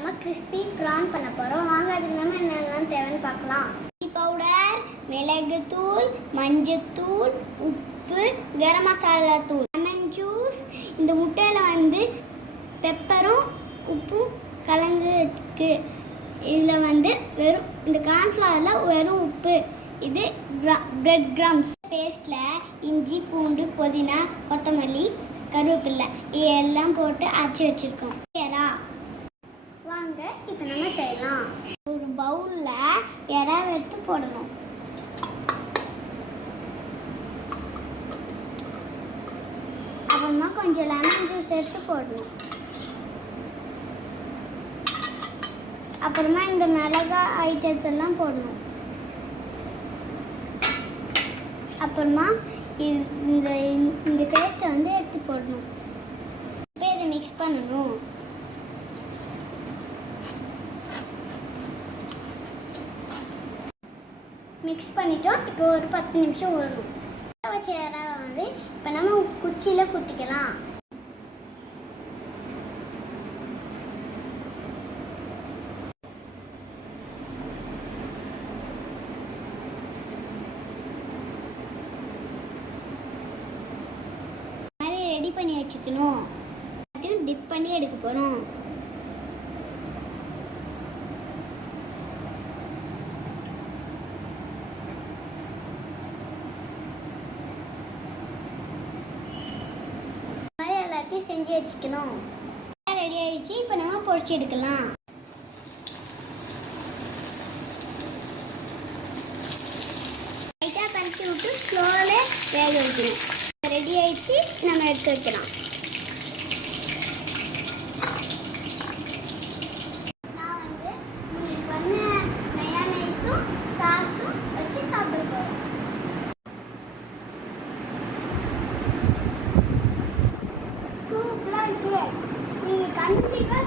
நம்ம crispy PRAN பண்ண போகிறோம் வாங்க அதுக்கு நம்ம என்னெல்லாம் தேவைன்னு பார்க்கலாம். பவுடர் மிளகுத்தூள் மஞ்சத்தூள் உப்பு கரம் மசாலா தூள் லெமன் ஜூஸ் இந்த முட்டையில் வந்து பெப்பரும் உப்பும் கலந்து வச்சுருக்கு இதில் வந்து வெறும் இந்த கார்ன்ஃப்ளவரில் வெறும் உப்பு. இது பிரெட் கிரம்ஸ் பேஸ்ட்டில் இஞ்சி பூண்டு புதினா கொத்தமல்லி கருவேப்பில்லை இதெல்லாம் போட்டு அரைச்சி வச்சுருக்கோம். எறா வாங்க இப்போ நம்ம செய்யலாம். ஒரு பவுலில் எறா எடுத்து போடணும். அப்புறமா கொஞ்சம் லெமன் ஜூஸ் எடுத்து போடணும். அப்புறமா இந்த மிளகா ஐட்டம்ஸ் எல்லாம் போடணும். அப்புறமா இந்த இந்த பேஸ்ட்டை வந்து எடுத்து போடணும் இப்போ இதை மிக்ஸ் பண்ணணும் மிக்ஸ் பண்ணிட்டோம். இப்போ ஒரு பத்து நிமிஷம் வரும். வச்ச இறாவை வந்து இப்போ நம்ம குச்சியில் குத்திக்கலாம். ரெடி பண்ணி வச்சுக்கணும். டிப் பண்ணி எடுக்க போகிறோம் எல்லாத்தையும் செஞ்சு வச்சுக்கணும். ரெடி ஆயிடுச்சு இப்போ நம்ம பொறிச்சு எடுக்கலாம். லைட்டாக கலக்கி விட்டு ஸ்லோவில் வேக வைக்கணும். ரெடி ஆயிடுச்சு நம்ம எடுத்து வைக்கலாம். இருக்கு. நீங்கள் கண்டிப்பாக